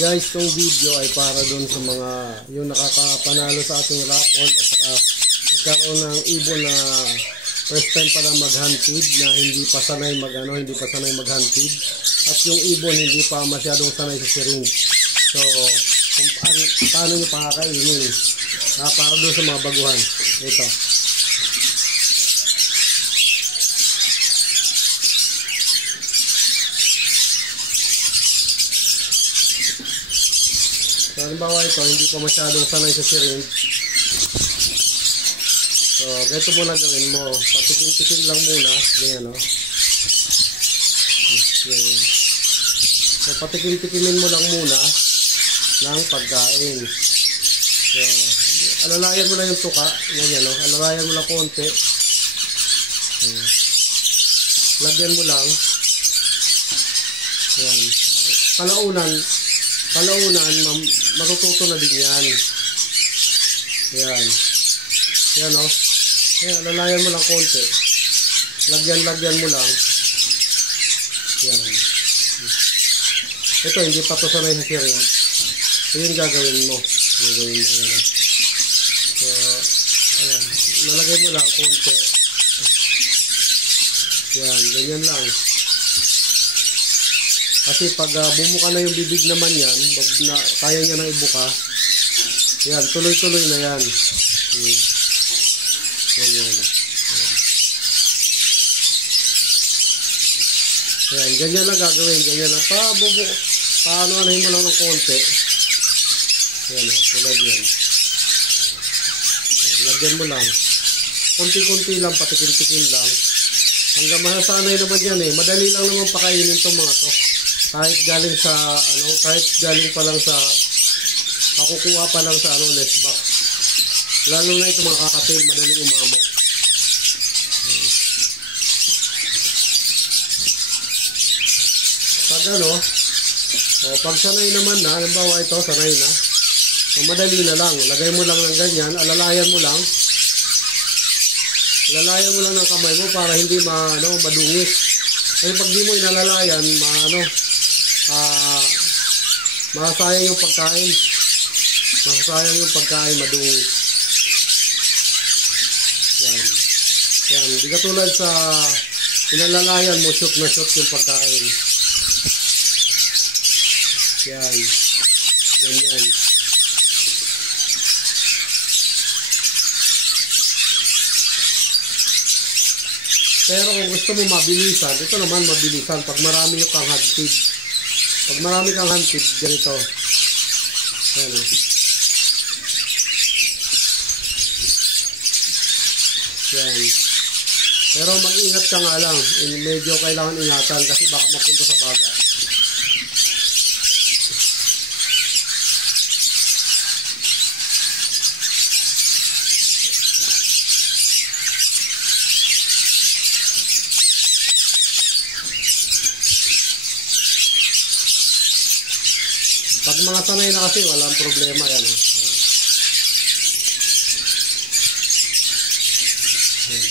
Guys, itong video ay para doon sa mga yung nakakapanalo sa ating rapon at saka nagkaroon ng ibon na first time para mag-hand feed na hindi pa sanay mag-hand feed at yung ibon hindi pa masyadong sanay sa syringe. So, kung paano nyo pakakainin para doon sa mga baguhan. Ito. So, halimbawa ito, hindi pa masyadong sanay sa syringe. So, ganito muna gawin mo. Patikin-tikin lang muna. Ganyan, no? Ganyan. So, patikin-tikinin mo lang muna ng pagkain. So, alalayan mo lang yung tuka. Ganyan, no? Alalayan mo lang konti. Lagyan mo lang. Yan. Kalaunan, matututo na din yan. Yan. Yan, no? Yan, alalayan mo lang konti. Lagyan mo lang. Yan. Ito, hindi pa to sanay sa syringe. So, yun gagawin mo. Gagawin mo, yan, no? So, ayan. Lalagay mo lang konti. Yan, ganyan lang. Kasi pag bumuka na yung bibig naman yan, kaya niya nang ibuka, yan, tuloy-tuloy na yan. Ganyan. Yan, ganyan lang gagawin. Ganyan lang. Paano-anahin mo lang ng konti. Yan, tulad yan. Yan, lagyan mo lang. Konti-konti lang, patikin-tikin lang. Hanggang masasanay naman yan eh. Madali lang naman pakainin itong mga to. Kahit galing pa lang sa makukuha pa lang sa nest box. Lalo na ito mga kakatil, madaling umamok. Pag sanay naman na, halimbawa ito, sanay na. So, madali na lang. Lagay mo lang ng ganyan, alalayan mo lang. Alalayan mo lang ng kamay mo para hindi madungis. Kasi pag di mo inalalayan, masasayang yung pagkain. Masasayang yung pagkain, madungis. Yan. Yan. Di katulad sa inalalayan mo, shoot na shoot yung pagkain. Yan. Ganyan. Pero kung gusto mo mabilisan, ito naman mabilisan. Pag marami yung kang hand feed. Pag marami kang hand feed, ganito. Ayan o. Yan. Pero mag-ingat ka nga lang. Medyo kailangan ingatan kasi baka mapunta sa baga. Pag mga sanay na kasi, walang problema yan.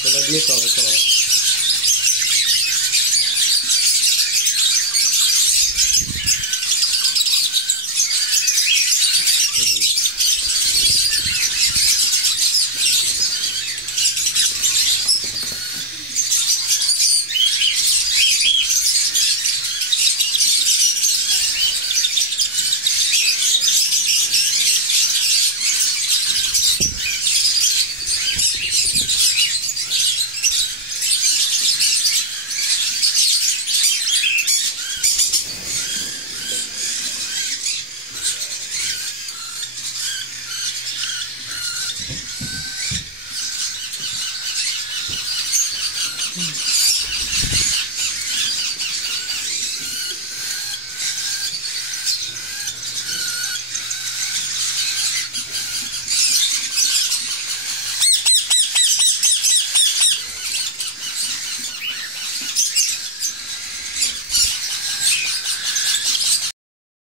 Tulad nito, ito.